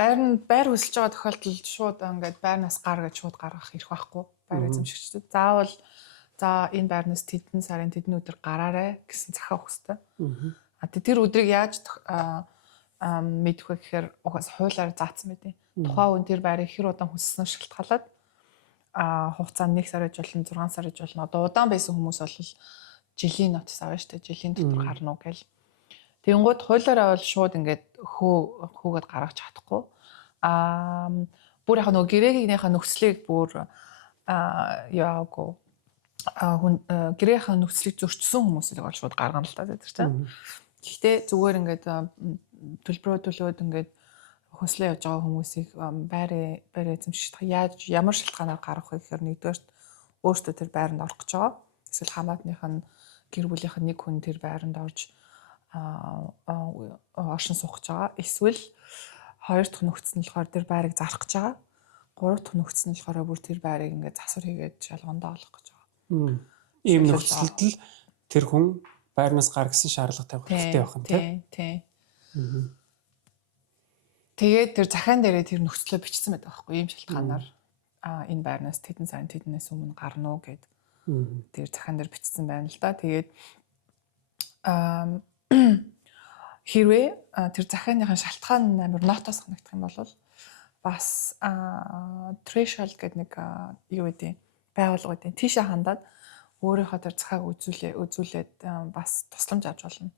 байр хөсөлж байгаа тохиолдолд шууд ингээд байрнаас гар гэж шууд гаргах ирэх байхгүй. Байр эзэмшигчдүүд. Заавал за энэ байрнаас тэдэн сарын тэдэн өдөр гараарэ гэсэн захиа өгөх хэрэгтэй. Тэр өдрийг яаж мэдэх вэ гэхээр угаас хуулиар заасан байдیں۔ Тухайн хүн тэр байрыг хэр удаан хөссөн шалтгаалаад хугацаа 1 сар гэж болно, 6 сар гэж болно. Одоо удаан байсан хүмүүс бол жилийн нотис авна шүү дээ. Жилийн дотор гарна уу гэл. Тэнгууд хуулиараа бол шууд ингээд хөөгээд гаргаж чадахгүй. Бүр яг нөгөө гэрээгийнхээ нөхцөлийг бүр яагүй гэрээгийнхээ нөхцөлийг зөрчсөн хүмүүсийг бол шууд гаргана л та тэр чинь. Гэхдээ зүгээр ингээд төлбөрөө ингээд хөслөө явж байгаа хүмүүсийг байр эзэмших яаж ямар шалтгаанаар гаргах вэ гэхээр нэгдүгээр өөртөө тэр байранд орох гэж байгаа. Эсвэл хамаатных нь гэр бүлийнх нь нэг хүн тэр байранд орж оршин суух гэж байгаа. Эсвэл хоёр дахь нөхцөл нь болохоор тэр байрыг зарах гэж байгаа. Гурав дахь нөхцөл нь болохоор бүр тэр байрыг ингээд засвар хийгээд шалгандаа олох гэж байгаа. Ийм нөхцөлд л тэр хүн байрнаас гаргасан шаардлагатай хэрэгтэй байх нь тийм. Тэгээд тэр захаан дээрээ тэр нөхцөлөө бичсэн байдаг байхгүй ийм шалтгаанаар энэ байрнаас тэдэн сарын тэднээс өмнө гарна уу гэд тэр захаан дээр бичсэн байна л да. Тэгээд хэрвээ тэр захааныхаа шалтгаан амар нотоос санагдах юм бол бас threshold гэдэг нэг юу гэдэг байгуулга гэдэг тийшээ хандаад өөрийнхөө тэр захааг үзүүлээд бас тусламж авч болно.